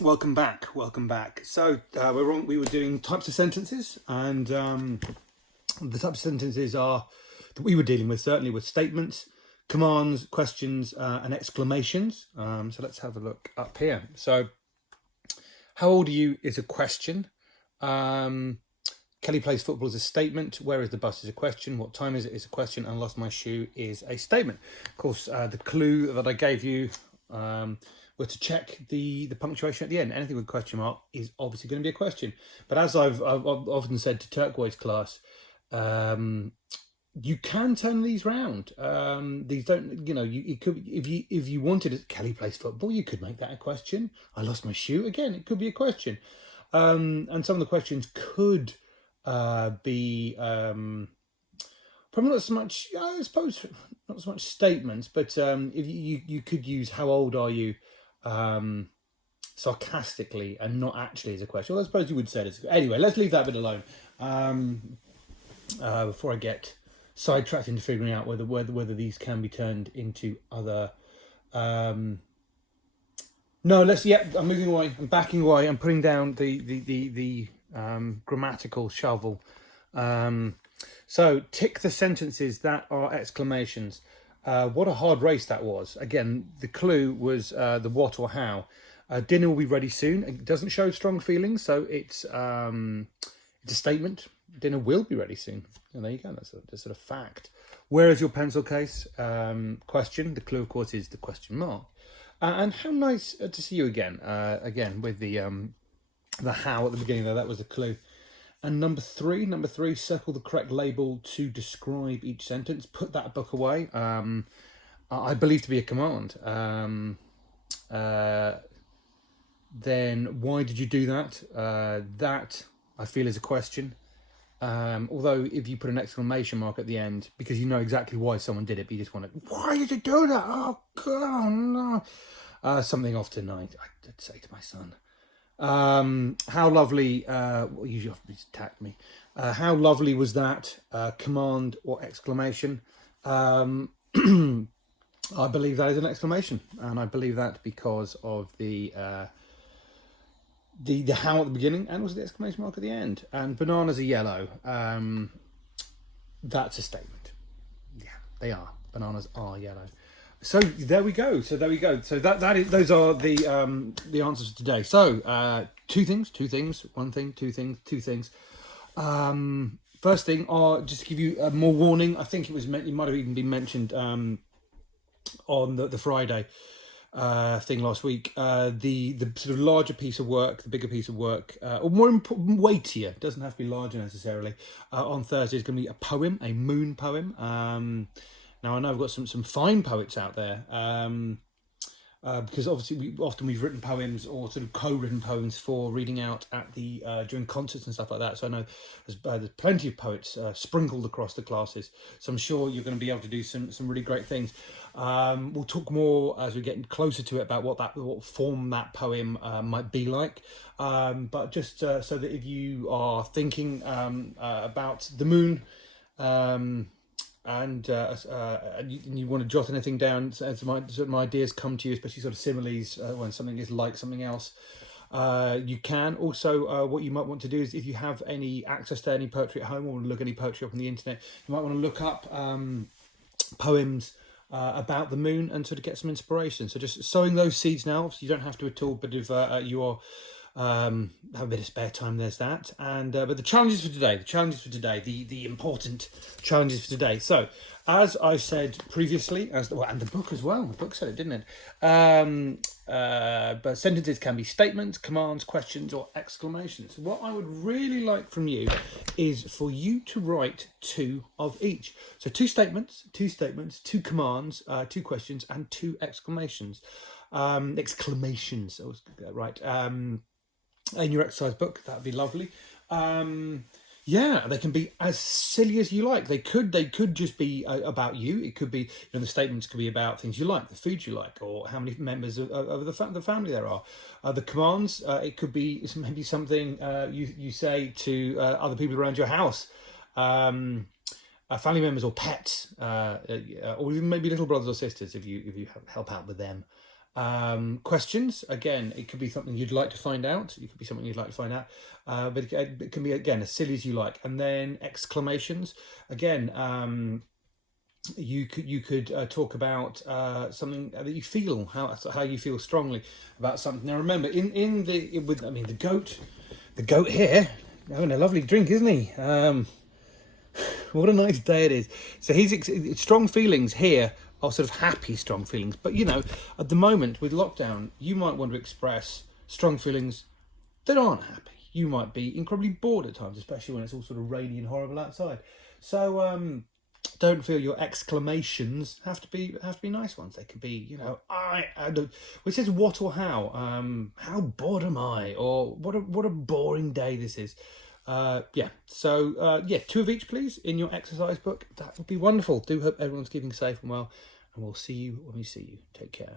Welcome back. Welcome back. So we were doing types of sentences, and the types of sentences are that we were dealing with certainly with statements, commands, questions, and exclamations. So let's have a look up here. So, how old are you is a question. Kelly plays football is a statement. Where is the bus is a question. What time is it is a question. And lost my shoe is a statement. Of course, the clue that I gave you were to check the punctuation at the end. Anything with a question mark is obviously going to be a question. But as I've often said to Turquoise class, you can turn these round. These don't, it could, if you wanted it, Kelly plays football, you could make that a question. I lost my shoe again. It could be a question. And some of the questions could be probably not so much. I suppose not so much statements, but if you could use "How old are you?" Sarcastically and not actually as a question. Well, I suppose you would say it as anyway. Let's leave that bit alone before I get sidetracked into figuring out whether these can be turned into other. No, let's. Yeah, I'm moving away. I'm backing away. I'm putting down the grammatical shovel. So tick the sentences that are exclamations. What a hard race that was. Again, the clue was the what or how. Dinner will be ready soon. It doesn't show strong feelings, so it's a statement. Dinner will be ready soon. And there you go. That's a sort of fact. Where is your pencil case? Question. The clue, of course, is the question mark. And how nice to see you again. Again with the how at the beginning there. That was the clue. And number three, circle the correct label to describe each sentence. Put that book away. I believe to be a command. Then why did you do that? That I feel is a question. Although if you put an exclamation mark at the end, because you know exactly why someone did it, but you just want to, why did you do that? Oh God, no. Something off tonight, I'd say to my son. How lovely, usually attacked me. How lovely was that? Command or exclamation? I believe that is an exclamation, and I believe that because of the how at the beginning and also the exclamation mark at the end. And bananas are yellow. That's a statement. Yeah, they are. Bananas are yellow. So there we go. So that is those are the answers for today. So two things, one thing, two things. First thing are just to give you more warning. I think it might have even been mentioned on the Friday thing last week. The sort of larger piece of work, the bigger piece of work, or more important, weightier. Doesn't have to be larger necessarily. On Thursday is going to be a poem, a moon poem. Now I know I've got some fine poets out there, because obviously we've written poems or sort of co-written poems for reading out at the during concerts and stuff like that. So I know there's plenty of poets sprinkled across the classes. So I'm sure you're going to be able to do some really great things. We'll talk more as we get closer to it about what form that poem might be like. But just so that if you are thinking about the moon. And you want to jot anything down, so some ideas come to you, especially sort of similes when something is like something else. You can also, what you might want to do is if you have any access to any poetry at home or want to look any poetry up on the internet, you might want to look up poems about the moon and sort of get some inspiration. So just sowing those seeds now. So you don't have to at all, but if you are have a bit of spare time, there's that. And but the challenges for today, the important challenges for today. So as I said previously, and the book as well, the book said it, didn't it? But sentences can be statements, commands, questions, or exclamations. What I would really like from you is for you to write two of each. So two statements, two commands, two questions, and two exclamations. Exclamations, I was right. In your exercise book, that'd be lovely. Yeah, they can be as silly as you like. They could just be about you. It could be, the statements could be about things you like, the food you like, or how many members of the family there are. The commands, it could be maybe something you say to other people around your house, family members or pets, or even maybe little brothers or sisters if you help out with them. Questions, again, it could be something you'd like to find out. It could be something you'd like to find out, but it can be, again, as silly as you like. And then exclamations, again, you could talk about something that you feel, how you feel strongly about something. Now remember, the goat here having a lovely drink, isn't he? What a nice day it is. So strong feelings here are sort of happy strong feelings. But at the moment with lockdown, you might want to express strong feelings that aren't happy. You might be incredibly bored at times, especially when it's all sort of rainy and horrible outside. So don't feel your exclamations have to be nice ones. They could be, which says what or how bored am I, or what a boring day this is. So 2 of each please in your exercise book. That would be wonderful. Do hope everyone's keeping safe and well, and we'll see you when we see you. Take care.